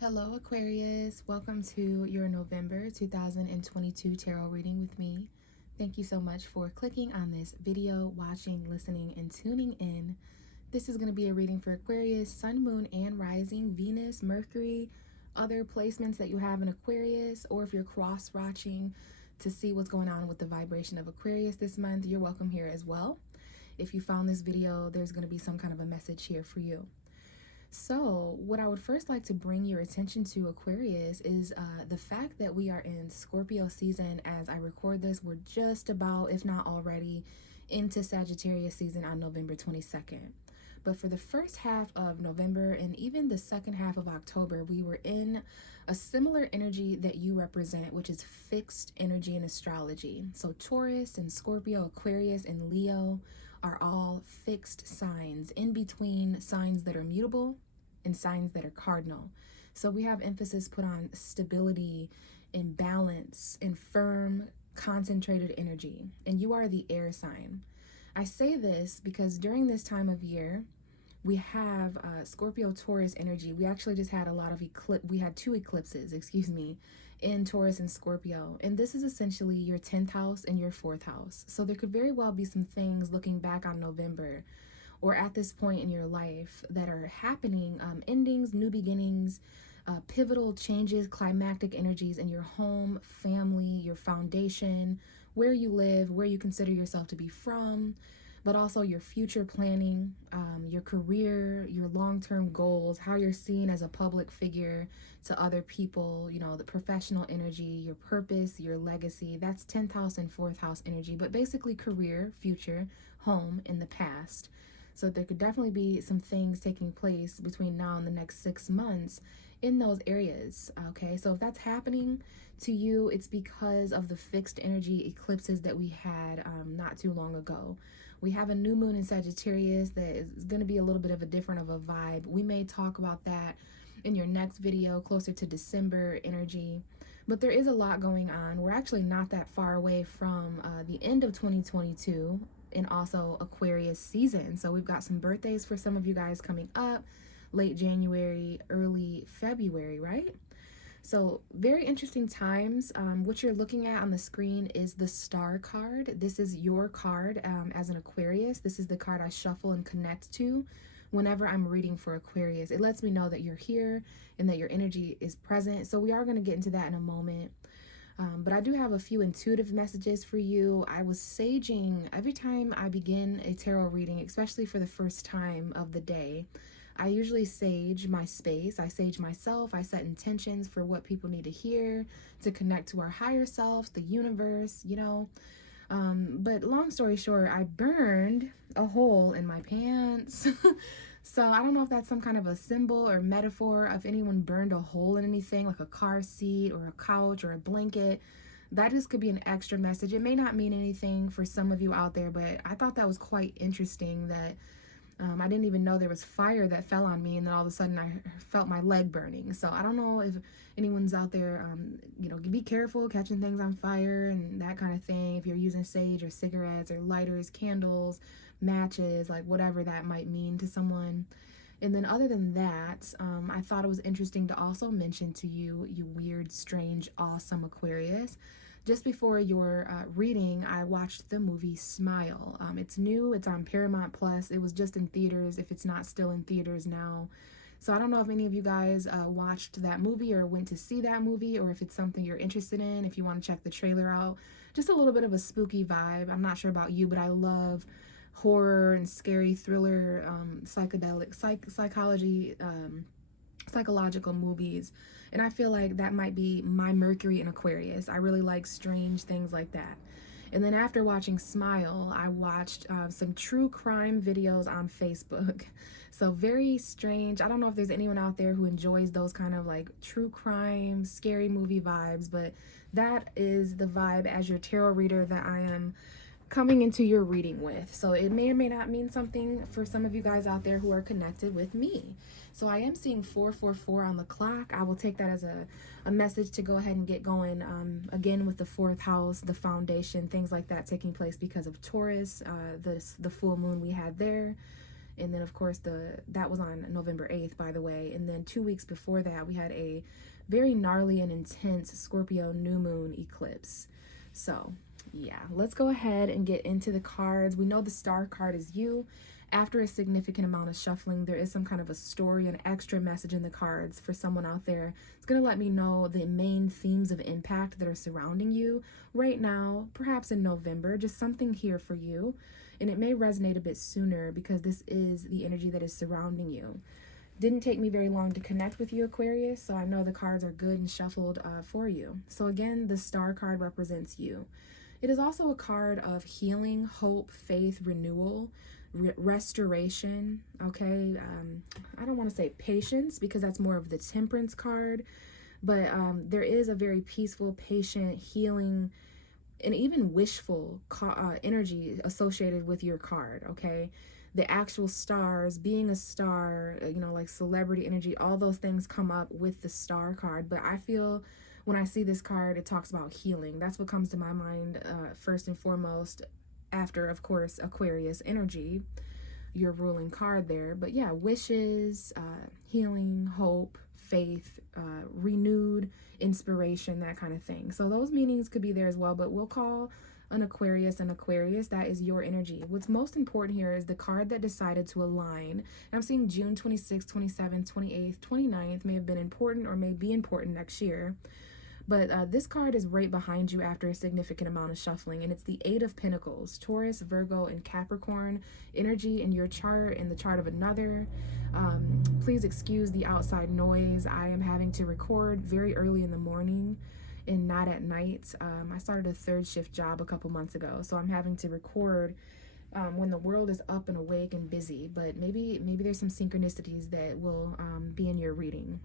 Hello Aquarius, welcome to your November 2022 tarot reading with me. Thank you so much for clicking on this video, watching, listening, and tuning in. This is going to be a reading for Aquarius, Sun, Moon, and Rising, Venus, Mercury, other placements that you have in Aquarius, or if you're cross-watching to see what's going on with the vibration of Aquarius this month, you're welcome here as well. If you found this video, there's going to be some kind of a message here for you. So, what I would first like to bring your attention to, Aquarius, is the fact that we are in Scorpio season. As I record this, we're just about, if not already, into Sagittarius season on November 22nd. But for the first half of November and even the second half of October, we were in a similar energy that you represent, which is fixed energy in astrology. So Taurus and Scorpio, Aquarius and Leo are all fixed signs, in between signs that are mutable and signs that are cardinal. So we have emphasis put on stability and balance and firm, concentrated energy. And you are the air sign. I say this because during this time of year, we have Scorpio Taurus energy. We actually just had a lot of we had two eclipses, in Taurus and Scorpio. And this is essentially your 10th house and your 4th house. So there could very well be some things looking back on November or at this point in your life that are happening, endings, new beginnings, pivotal changes, climactic energies in your home, family, your foundation, where you live, where you consider yourself to be from, but also your future planning, your career, your long-term goals, how you're seen as a public figure to other people, you know, the professional energy, your purpose, your legacy. That's 10th house and 4th house energy, but basically career, future, home, in the past. So there could definitely be some things taking place between now and the next 6 months in those areas. Okay, so if that's happening to you, it's because of the fixed energy eclipses that we had not too long ago. We have a new moon in Sagittarius that is going to be a little bit of a different of a vibe. We may talk about that in your next video, closer to December energy. But there is a lot going on. We're actually not that far away from the end of 2022 and also Aquarius season. So we've got some birthdays for some of you guys coming up, late January, early February, right? So very interesting times. What you're looking at on the screen is the star card. This is your card as an Aquarius. This is the card I shuffle and connect to whenever I'm reading for Aquarius. It lets me know that you're here and that your energy is present. So we are going to get into that in a moment. But I do have a few intuitive messages for you. I was saging every time I begin a tarot reading, especially for the first time of the day. I usually sage my space. I sage myself. I set intentions for what people need to hear to connect to our higher selves, the universe, you know. But long story short, I burned a hole in my pants. So I don't know if that's some kind of a symbol or metaphor. If anyone burned a hole in anything, like a car seat or a couch or a blanket, that just could be an extra message. It may not mean anything for some of you out there, but I thought that was quite interesting that I didn't even know there was fire that fell on me, and then all of a sudden I felt my leg burning. So I don't know if anyone's out there, you know, be careful catching things on fire and that kind of thing. If you're using sage or cigarettes or lighters, candles, matches, like whatever that might mean to someone. And then other than that, I thought it was interesting to also mention to you, you weird, strange, awesome Aquarius. Just before your reading, I watched the movie Smile. It's new. It's on Paramount Plus. It was just in theaters, if it's not still in theaters now. So I don't know if any of you guys watched that movie or went to see that movie, or if it's something you're interested in, if you want to check the trailer out. Just a little bit of a spooky vibe. I'm not sure about you, but I love horror and scary thriller, psychedelic, psychological movies, and I feel like that might be my Mercury in Aquarius. I really like strange things like that. And then after watching Smile, I watched some true crime videos on Facebook. So very strange. I don't know if there's anyone out there who enjoys those kind of like true crime, scary movie vibes, but that is the vibe as your tarot reader that I am coming into your reading with. So it may or may not mean something for some of you guys out there who are connected with me. So I am seeing 444 on the clock. I will take that as a message to go ahead and get going again with the 4th house, the foundation, things like that taking place because of Taurus, the full moon we had there. And then of course that was on November 8th, by the way. And then 2 weeks before that, we had a very gnarly and intense Scorpio new moon eclipse. So yeah, let's go ahead and get into the cards. We know the star card is you. After a significant amount of shuffling, there is some kind of a story, an extra message in the cards for someone out there. It's going to let me know the main themes of impact that are surrounding you right now, perhaps in November, just something here for you. And it may resonate a bit sooner because this is the energy that is surrounding you. Didn't take me very long to connect with you, Aquarius, so I know the cards are good and shuffled for you. So again, the star card represents you. It is also a card of healing, hope, faith, renewal, restoration, okay? I don't want to say patience because that's more of the temperance card, but there is a very peaceful, patient, healing, and even wishful energy associated with your card, okay? The actual stars, being a star, like celebrity energy, all those things come up with the star card. But I feel when I see this card, it talks about healing. That's what comes to my mind first and foremost, after, of course, Aquarius energy, your ruling card there. But yeah, wishes, healing, hope, faith, renewed inspiration, that kind of thing. So those meanings could be there as well, but we'll call an Aquarius. That is your energy. What's most important here is the card that decided to align. And I'm seeing June 26th, 27th, 28th, 29th may have been important or may be important next year. But this card is right behind you after a significant amount of shuffling, and it's the Eight of Pentacles, Taurus, Virgo, and Capricorn energy in your chart and the chart of another. Please excuse the outside noise. I am having to record very early in the morning and not at night. I started a third shift job a couple months ago, so I'm having to record when the world is up and awake and busy. But maybe there's some synchronicities that will be in your reading.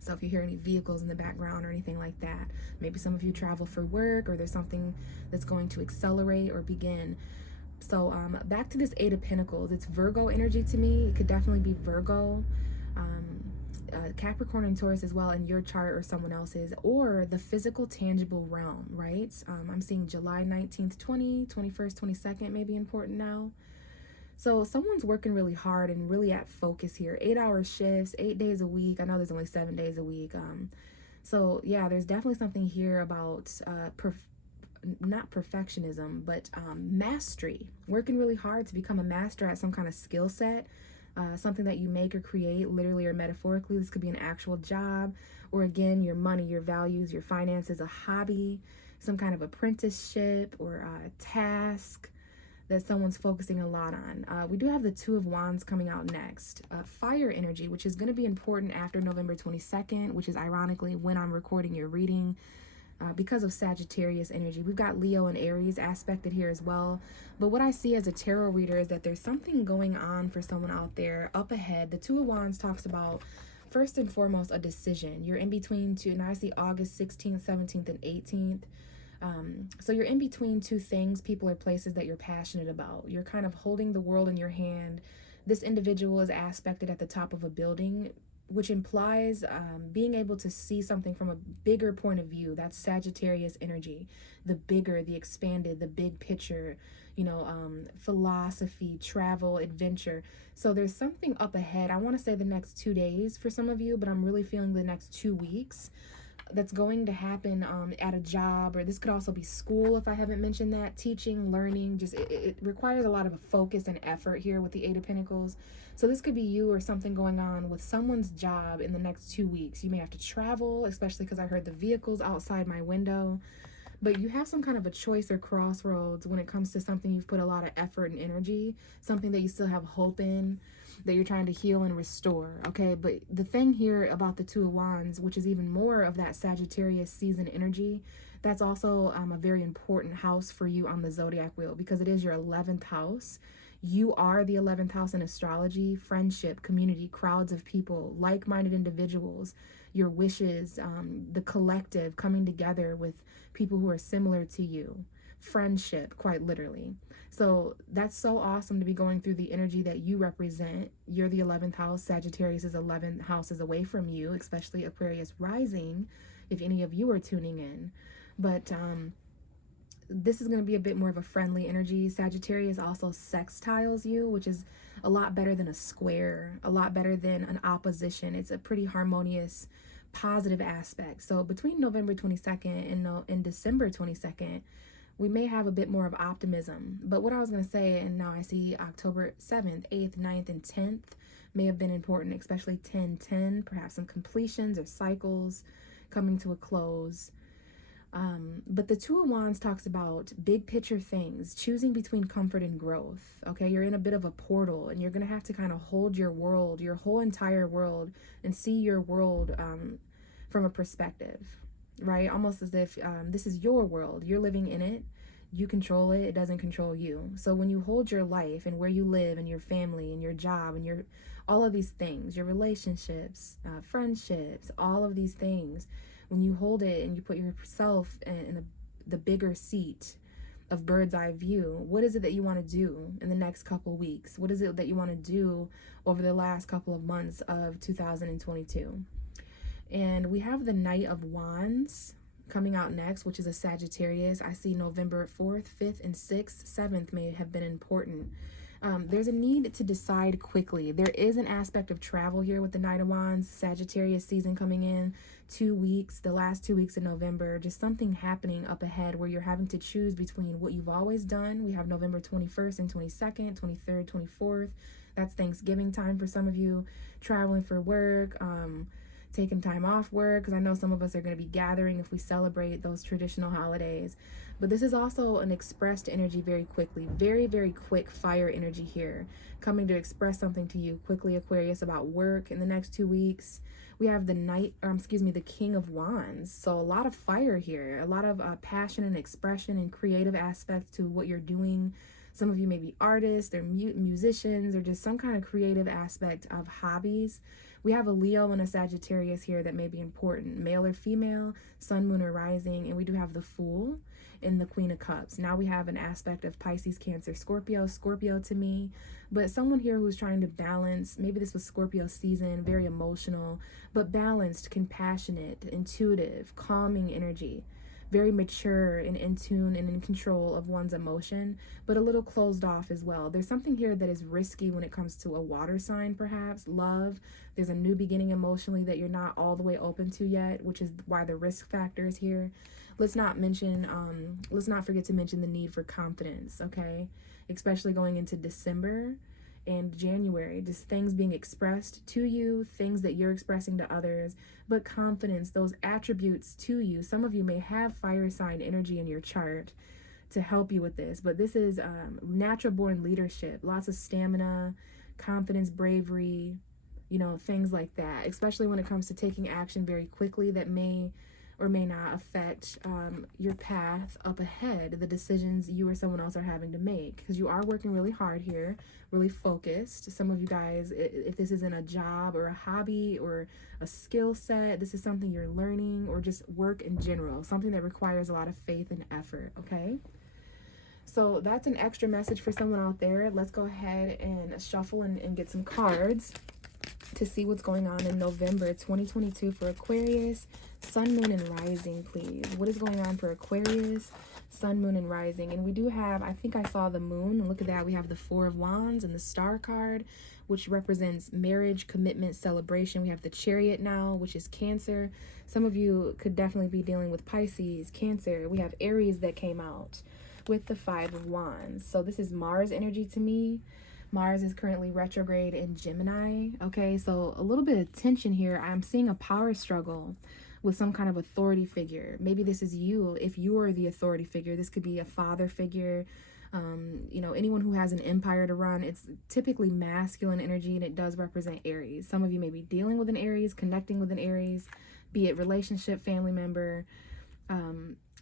So if you hear any vehicles in the background or anything like that, maybe some of you travel for work or there's something that's going to accelerate or begin. So back to this Eight of Pentacles, it's Virgo energy to me. It could definitely be Virgo, Capricorn and Taurus as well in your chart or someone else's, or the physical tangible realm, right? I'm seeing July 19th, 21st, 22nd may be important now. So someone's working really hard and really at focus here. 8-hour shifts, 8 days a week. I know there's only 7 days a week. So yeah, there's definitely something here about not perfectionism, but mastery. Working really hard to become a master at some kind of skill set, something that you make or create, literally or metaphorically. This could be an actual job, or again, your money, your values, your finances, a hobby, some kind of apprenticeship or a task that someone's focusing a lot on. We do have the Two of Wands coming out next. Fire energy, which is going to be important after November 22nd, which is ironically when I'm recording your reading because of Sagittarius energy. We've got Leo and Aries aspected here as well. But what I see as a tarot reader is that there's something going on for someone out there up ahead. The Two of Wands talks about, first and foremost, a decision. You're in between two, and I see August 16th, 17th, and 18th. So you're in between two things, people or places that you're passionate about. You're kind of holding the world in your hand. This individual is aspected at the top of a building, which implies being able to see something from a bigger point of view. That's Sagittarius energy, the bigger, the expanded, the big picture, philosophy, travel, adventure. So there's something up ahead. I want to say the next 2 days for some of you, but I'm really feeling the next 2 weeks that's going to happen at a job, or this could also be school if I haven't mentioned that, teaching, learning. Just it requires a lot of focus and effort here with the Eight of Pentacles. So this could be you or something going on with someone's job in the next 2 weeks. You may have to travel, especially because I heard the vehicles outside my window. But you have some kind of a choice or crossroads when it comes to something you've put a lot of effort and energy, something that you still have hope in, that you're trying to heal and restore, okay? But the thing here about the Two of Wands, which is even more of that Sagittarius season energy, that's also a very important house for you on the zodiac wheel, because it is your 11th house. You are the 11th house in astrology, friendship, community, crowds of people, like-minded individuals, your wishes, the collective coming together with people who are similar to you, friendship, quite literally. So that's so awesome to be going through the energy that you represent. You're the 11th house. Sagittarius's 11th house is away from you, especially Aquarius rising, if any of you are tuning in. But this is going to be a bit more of a friendly energy. Sagittarius also sextiles you, which is a lot better than a square, a lot better than an opposition. It's a pretty harmonious, positive aspect. So between November 22nd and December 22nd, we may have a bit more of optimism. But what I was going to say, and now I see October 7th, 8th, 9th, and 10th may have been important, especially 10-10, perhaps some completions or cycles coming to a close. But the Two of Wands talks about big picture things, choosing between comfort and growth. Okay, you're in a bit of a portal, and you're going to have to kind of hold your world, your whole entire world, and see your world from a perspective, right? Almost as if this is your world. You're living in it. You control it. It doesn't control you. So when you hold your life and where you live and your family and your job and your all of these things, your relationships, friendships, all of these things, when you hold it and you put yourself in the bigger seat of bird's eye view, what is it that you want to do in the next couple weeks? What is it that you want to do over the last couple of months of 2022? And we have the Knight of Wands coming out next, which is a Sagittarius. I see November 4th, 5th, and 6th, 7th may have been important. There's a need to decide quickly. There is an aspect of travel here with the Knight of Wands, Sagittarius season coming in, 2 weeks, the last 2 weeks of November, just something happening up ahead where you're having to choose between what you've always done. We have November 21st and 22nd, 23rd, 24th. That's Thanksgiving time for some of you, traveling for work, taking time off work, because I know some of us are going to be gathering if we celebrate those traditional holidays. But this is also an expressed energy very quickly, very, very quick fire energy here, coming to express something to you quickly, Aquarius, about work in the next 2 weeks. We have the King of Wands. So a lot of fire here, a lot of passion and expression and creative aspects to what you're doing. Some of you may be artists, they're musicians, or just some kind of creative aspect of hobbies. We have a Leo and a Sagittarius here that may be important, male or female, sun, moon, or rising. And we do have the Fool in the Queen of Cups. Now we have an aspect of Pisces, Cancer, Scorpio to me. But someone here who's trying to balance, maybe this was Scorpio season, very emotional, but balanced, compassionate, intuitive, calming energy. Very mature and in tune and in control of one's emotion, but a little closed off as well. There's something here that is risky when it comes to a water sign, perhaps, love. There's a new beginning emotionally that you're not all the way open to yet, which is why the risk factor is here. Let's not forget to mention the need for confidence, okay? Especially going into December and January, just things being expressed to you, things that you're expressing to others, but confidence, those attributes to you. Some of you may have fire sign energy in your chart to help you with this, but this is natural born leadership, lots of stamina, confidence, bravery, things like that, especially when it comes to taking action very quickly that may or may not affect your path up ahead, the decisions you or someone else are having to make, because you are working really hard here, really focused. Some of you guys, if this isn't a job or a hobby or a skill set, this is something you're learning, or just work in general, something that requires a lot of faith and effort, okay? So that's an extra message for someone out there. Let's go ahead and shuffle and get some cards to see what's going on in November 2022 for Aquarius, Sun, Moon, and Rising, please. What is going on for Aquarius, Sun, Moon, and Rising? And we do have, I think I saw the Moon, and look at that. We have the Four of Wands and the Star card, which represents marriage, commitment, celebration. We have the Chariot now, which is Cancer. Some of you could definitely be dealing with Pisces, Cancer. We have Aries that came out with the Five of Wands. So this is Mars energy to me. Mars is currently retrograde in Gemini. Okay, so a little bit of tension here. I'm seeing a power struggle with some kind of authority figure. Maybe this is you. If you are the authority figure, this could be a father figure. Anyone who has an empire to run. It's typically masculine energy, and it does represent Aries. Some of you may be dealing with an Aries, connecting with an Aries, be it relationship, family member.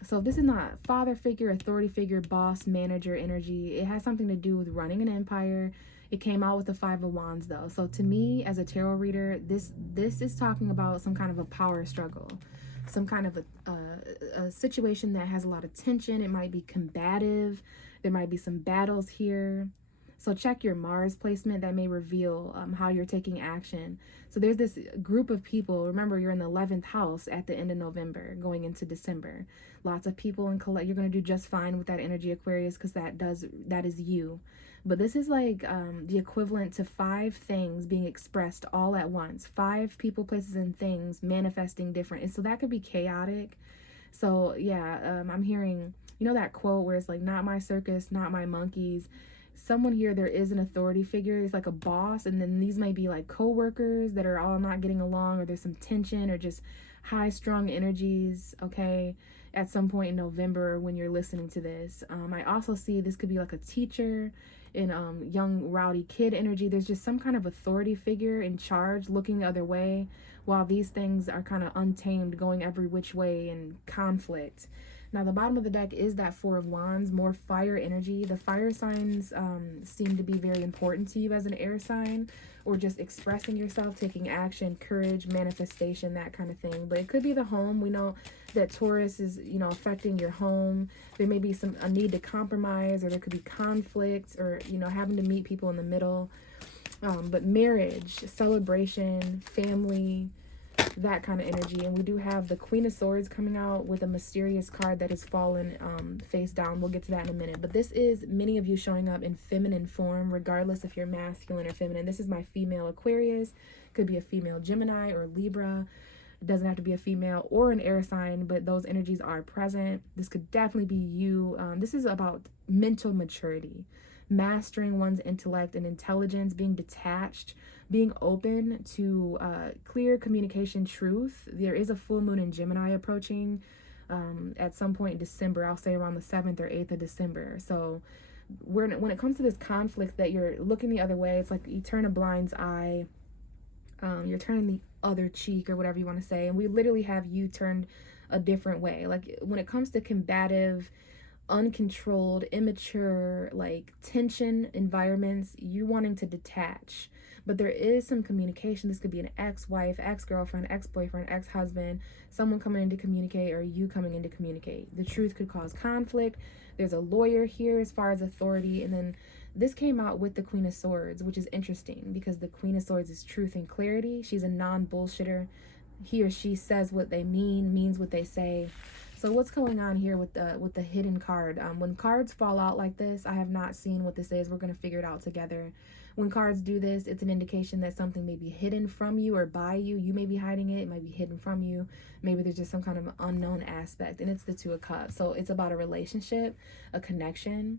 So if this is not father figure, authority figure, boss, manager energy, it has something to do with running an empire. It came out with the Five of Wands though. So to me, as a tarot reader, this is talking about some kind of a power struggle, some kind of a situation that has a lot of tension. It might be combative. There might be some battles here. So check your Mars placement. That may reveal how you're taking action. So there's this group of people. Remember, you're in the 11th house at the end of November, going into December. Lots of people in collect. You're going to do just fine with that energy, Aquarius, because that is you. But this is like the equivalent to 5 things being expressed all at once. 5 people, places, and things manifesting different. And so that could be chaotic. So yeah, I'm hearing, you know, that quote where it's like, not my circus, not my monkeys. Someone here, there is an authority figure. It's like a boss, and then these may be like co-workers that are all not getting along, or there's some tension, or just high strong energies, okay, at some point in November when you're listening to this. I also see this could be like a teacher in young rowdy kid energy. There's just some kind of authority figure in charge looking the other way, while these things are kind of untamed, going every which way in conflict. Now, the bottom of the deck is that 4 of Wands, more fire energy. The fire signs seem to be very important to you as an air sign, or just expressing yourself, taking action, courage, manifestation, that kind of thing. But it could be the home. We know that Taurus is, you know, affecting your home. There may be a need to compromise, or there could be conflict, or, you know, having to meet people in the middle. But marriage, celebration, family, that kind of energy. And we do have the Queen of Swords coming out with a mysterious card that has fallen face down. We'll get to that in a minute. But this is many of you showing up in feminine form, regardless if you're masculine or feminine. This is my female Aquarius. Could be a female Gemini or Libra. It doesn't have to be a female or an air sign, but those energies are present. This could definitely be you. This is about mental maturity, mastering one's intellect and intelligence, being detached, being open to clear communication, truth. There is a full moon in Gemini approaching at some point in December. I'll say around the 7th or 8th of December. So when it comes to this conflict that you're looking the other way, it's like you turn a blind eye, you're turning the other cheek, or whatever you want to say. And we literally have you turned a different way. Like when it comes to combative, uncontrolled, immature, like tension environments, you wanting to detach. But there is some communication. This could be an ex-wife, ex-girlfriend, ex-boyfriend, ex-husband, someone coming in to communicate, or you coming in to communicate. The truth could cause conflict. There's a lawyer here as far as authority. And then this came out with the Queen of Swords, which is interesting because the Queen of Swords is truth and clarity. She's a non-bullshitter. He or she says what they mean, means what they say. So what's going on here with the hidden card? When cards fall out like this, I have not seen what this is. We're going to figure it out together. When cards do this, it's an indication that something may be hidden from you or by you. You may be hiding it. It might be hidden from you. Maybe there's just some kind of unknown aspect. And it's the 2 of Cups. So it's about a relationship, a connection,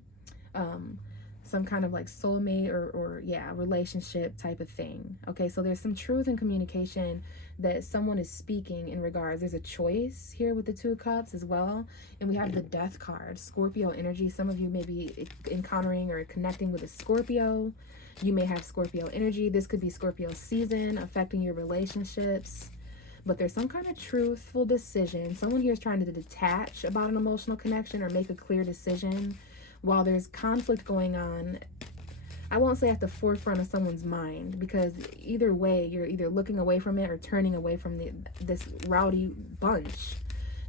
some kind of like soulmate or relationship type of thing. Okay, so there's some truth and communication that someone is speaking in regards. There's a choice here with the 2 of Cups as well. And we have the Death card, Scorpio energy. Some of you may be encountering or connecting with a Scorpio. You may have Scorpio energy. This could be Scorpio season affecting your relationships. But there's some kind of truthful decision. Someone here is trying to detach about an emotional connection or make a clear decision while there's conflict going on. I won't say at the forefront of someone's mind, because either way, you're either looking away from it or turning away from this rowdy bunch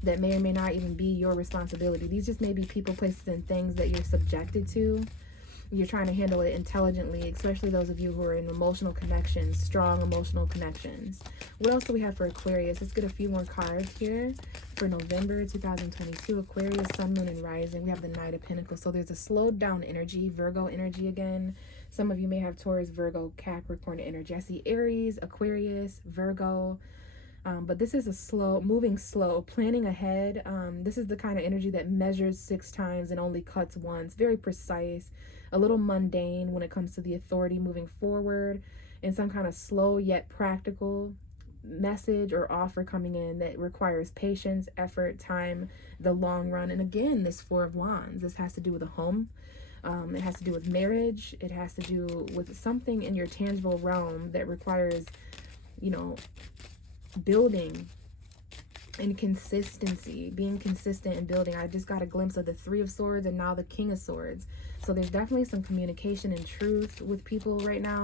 that may or may not even be your responsibility. These just may be people, places, and things that you're subjected to. You're trying to handle it intelligently, especially those of you who are in emotional connections, strong emotional connections. What else do we have for Aquarius? Let's get a few more cards here for November 2022. Aquarius, Sun, Moon, and Rising. We have the Knight of Pentacles. So there's a slowed down energy, Virgo energy again. Some of you may have Taurus, Virgo, Capricorn energy. I see Aries, Aquarius, Virgo. But this is a slow, moving slow, planning ahead. This is the kind of energy that measures 6 times and only cuts once. Very precise, a little mundane when it comes to the authority moving forward, and some kind of slow yet practical message or offer coming in that requires patience, effort, time, the long run. And again, this 4 of Wands, this has to do with a home. It has to do with marriage. It has to do with something in your tangible realm that requires, you know, building and consistency, being consistent in building. I just got a glimpse of the 3 of Swords and now the King of Swords. So there's definitely some communication and truth with people right now.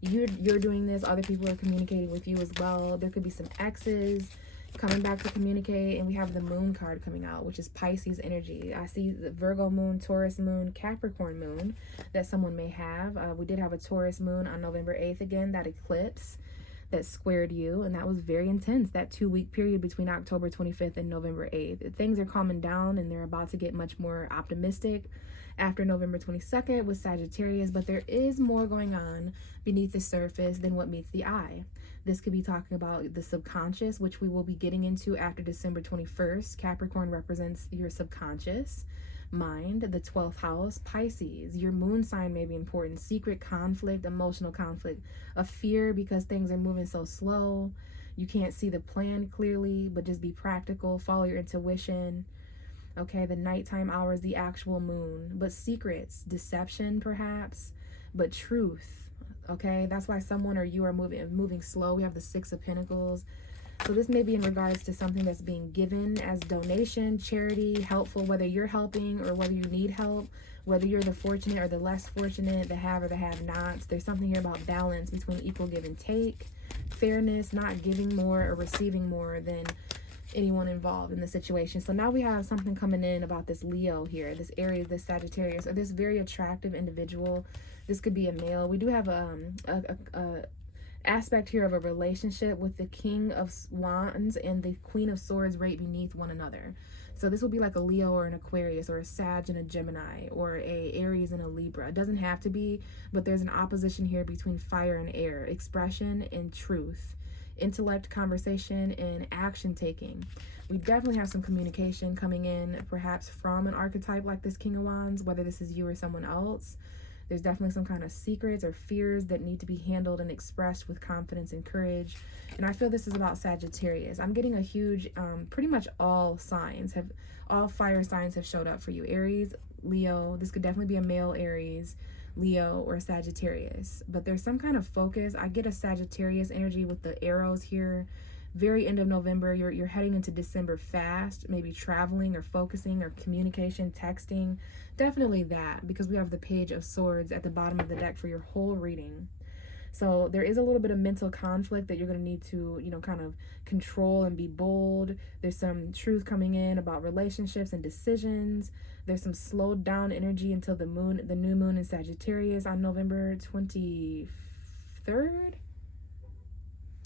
You're doing this, other people are communicating with you as well. There could be some exes. coming back to communicate, and we have the moon card coming out, which is Pisces energy. I see the Virgo moon, Taurus moon, Capricorn moon that someone may have. We did have a Taurus moon on November 8th again, that eclipse that squared you, and that was very intense, that 2-week period between October 25th and November 8th. Things are calming down and they're about to get much more optimistic after November 22nd with Sagittarius, but there is more going on beneath the surface than what meets the eye. This could be talking about the subconscious, which we will be getting into after December 21st. Capricorn represents your subconscious mind, the 12th house. Pisces, your moon sign may be important. Secret conflict, emotional conflict, a fear because things are moving so slow. You can't see the plan clearly, but just be practical, follow your intuition. Okay, the nighttime hours, the actual moon, but secrets, deception perhaps, but truth. Okay, that's why someone or you are moving slow. We have the 6 of Pentacles. So this may be in regards to something that's being given as donation, charity, helpful, whether you're helping or whether you need help, whether you're the fortunate or the less fortunate, the have or the have-nots. There's something here about balance between equal give and take, fairness, not giving more or receiving more than anyone involved in the situation. So now we have something coming in about this Leo here, this Aries, this Sagittarius, or this very attractive individual. This could be a male. We do have a aspect here of a relationship with the King of Wands and the Queen of Swords right beneath one another. So this will be like a Leo or an Aquarius, or a Sag and a Gemini, or a Aries and a Libra. It doesn't have to be, but there's an opposition here between fire and air, expression and truth, intellect, conversation, and action taking. We definitely have some communication coming in, perhaps from an archetype like this King of Wands, whether this is you or someone else. There's definitely some kind of secrets or fears that need to be handled and expressed with confidence and courage. And I feel this is about Sagittarius. I'm getting a huge, pretty much all fire signs have showed up for you. Aries, Leo, this could definitely be a male Aries, Leo, or Sagittarius. But there's some kind of focus. I get a Sagittarius energy with the arrows here. Very end of November, you're heading into December fast, maybe traveling or focusing or communication, texting. Definitely that, because we have the Page of Swords at the bottom of the deck for your whole reading. So there is a little bit of mental conflict that you're going to need to, kind of control and be bold. There's some truth coming in about relationships and decisions. There's some slowed down energy until the new moon in Sagittarius on November 23rd.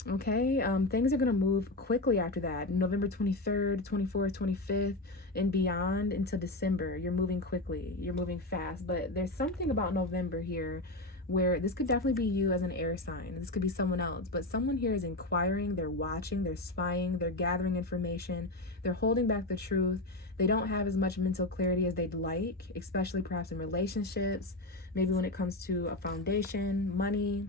Okay, things are going to move quickly after that. November 23rd, 24th, 25th, and beyond into December. You're moving quickly. You're moving fast. But there's something about November here where this could definitely be you as an air sign. This could be someone else. But someone here is inquiring. They're watching. They're spying. They're gathering information. They're holding back the truth. They don't have as much mental clarity as they'd like, especially perhaps in relationships. Maybe when it comes to a foundation, money,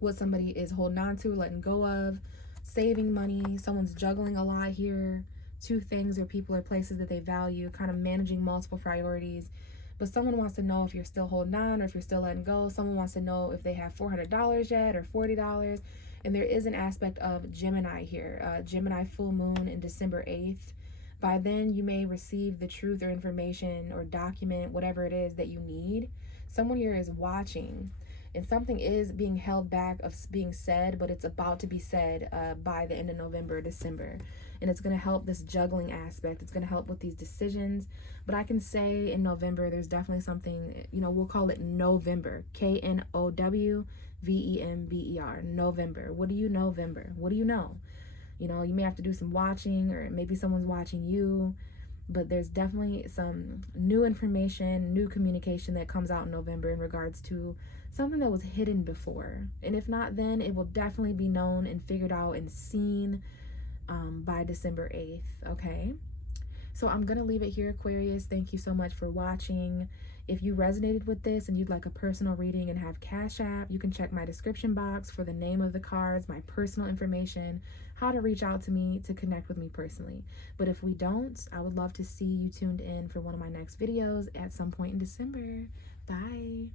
what somebody is holding on to, letting go of, saving money. Someone's juggling a lot here. 2 things or people or places that they value, kind of managing multiple priorities. But someone wants to know if you're still holding on or if you're still letting go. Someone wants to know if they have $400 yet or $40. And there is an aspect of Gemini here. Gemini full moon in December 8th. By then, you may receive the truth or information or document, whatever it is that you need. Someone here is watching. And something is being held back of being said, but it's about to be said by the end of November, December. And it's going to help this juggling aspect. It's going to help with these decisions. But I can say in November, there's definitely something, we'll call it November. Knowvember. November. What do you know, November? What do you know? You may have to do some watching, or maybe someone's watching you. But there's definitely some new information, new communication that comes out in November in regards to something that was hidden before. And if not, then it will definitely be known and figured out and seen by December 8th, okay? So I'm going to leave it here, Aquarius. Thank you so much for watching. If you resonated with this and you'd like a personal reading and have Cash App, you can check my description box for the name of the cards, my personal information, how to reach out to me to connect with me personally. But if we don't, I would love to see you tuned in for one of my next videos at some point in December. Bye.